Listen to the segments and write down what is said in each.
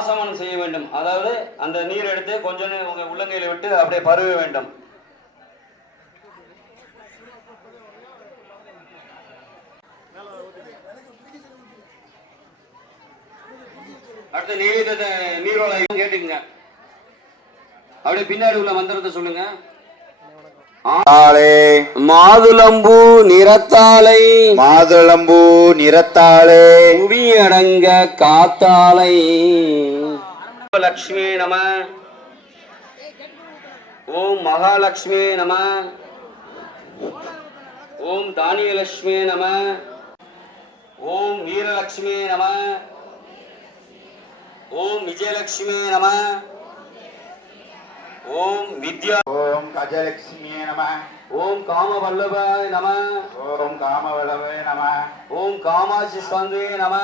ஆசமனம் செய்ய வேண்டும். அதாவது அந்த நீர் எடுத்து கொஞ்சம் உங்க உள்ளங்கையில விட்டு அப்படியே பருக வேண்டும். அடுத்த நீரோட கேட்டுக்குங்க. அப்படியே பின்னாடி உள்ள மந்திரத்தை சொல்லுங்க. மாதுளம்பூ நிறத்தாலை மாதுளம்பூ நிறத்தாலே புவியடங்க காத்தாலை லக்ஷ்மி நம. ஓம் மகாலட்சுமி நம. ஓம் தானியலட்சுமி நம. ஓம் வீரலட்சுமி நம. ஓம் விஜயலட்சுமி நம. ஓம் வித்யா. ஓம் கஜலட்சுமி நம. ஓம் காமவல்லபாய நம. ஓம் காமவல்லவே நம. ஓம் காமாட்சி ஸ்கந்தே நம.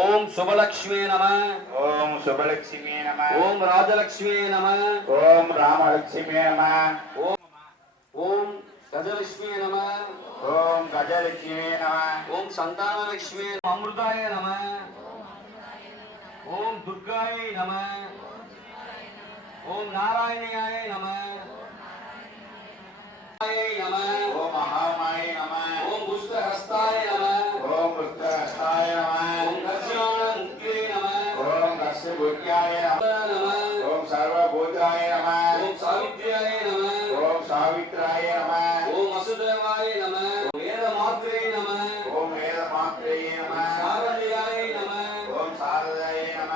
ஓம் சுபலட்சுமி நம. ஓம் சுபலட்சுமி நம. ஓம் ராஜலட்சுமி நம. ஓம் ராமலட்சுமி நம. ஓம் கஜலட்சுமி நம. ஓம் கஜலட்சுமி நம. ஓம் சந்தானலட்சுமி அமிர்தாய நம. ஓம் துர்காய நம. ஓம் நாராயணியாய நம. நம. ஓம் மகாமாய நம. ஓம் புஷ்பஹஸ்தாய நம. ஓம் புஷ்பஹஸ்தாய நம. ஓம் கர்ஷான முக்தியே நம. ஓம் கஸ்யபுத்யாய நம. ஓம் சர்வபூதாய நம. ஓம் சாவித்ரியாய நம. ஓம் சாவித்ராய நம. ஓம் வசுதேவாய நம. வேத மாத்ரே நம. ஓம் வேத மாத்ரே நம. சாரதியாய நம. ஓம் சாரதாய நம.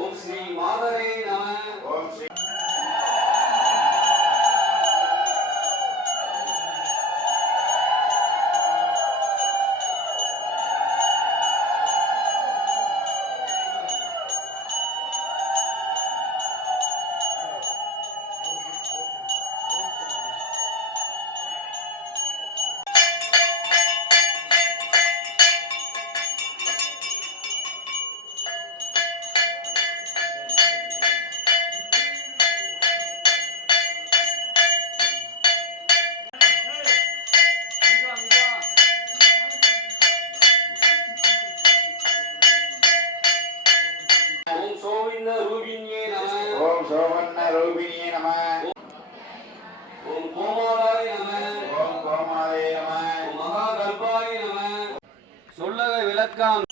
ஓம் ஸ்ரீ மாதரே நம. ஓம் ஸ்ரீ ஓம் சோவிந்த ரூபிண்யே நம. ஓம் சோவர்ண ரூபிணியே நம. ஓம் கோமாராய நம. ஓம் கோமாதே நம. ஓம் மகாகல்பாய நம. சொல்லக விளக்காம்.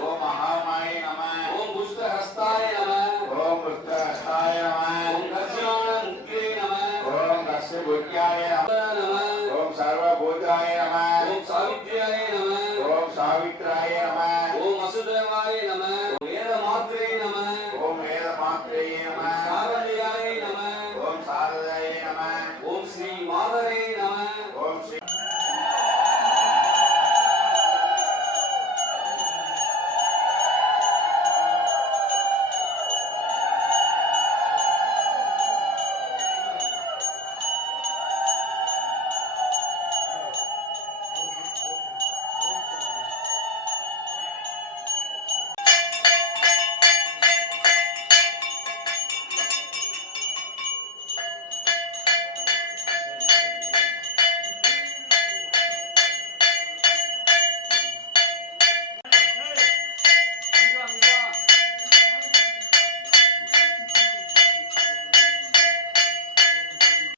ஓம் மகாமாய நம. ஓம் புஷ்பஹஸ்தாய நம. ஓம் புஷ்பஹஸ்தாய நம. ஓம் கர்ஷான முக்தியே நம. ஓம் கஸ்யபுத்யாய நம. நம. ஓம் சர்வபூதாய நம. ஓம் சாவித்ரியாய நம. ஓம் சாவித்ர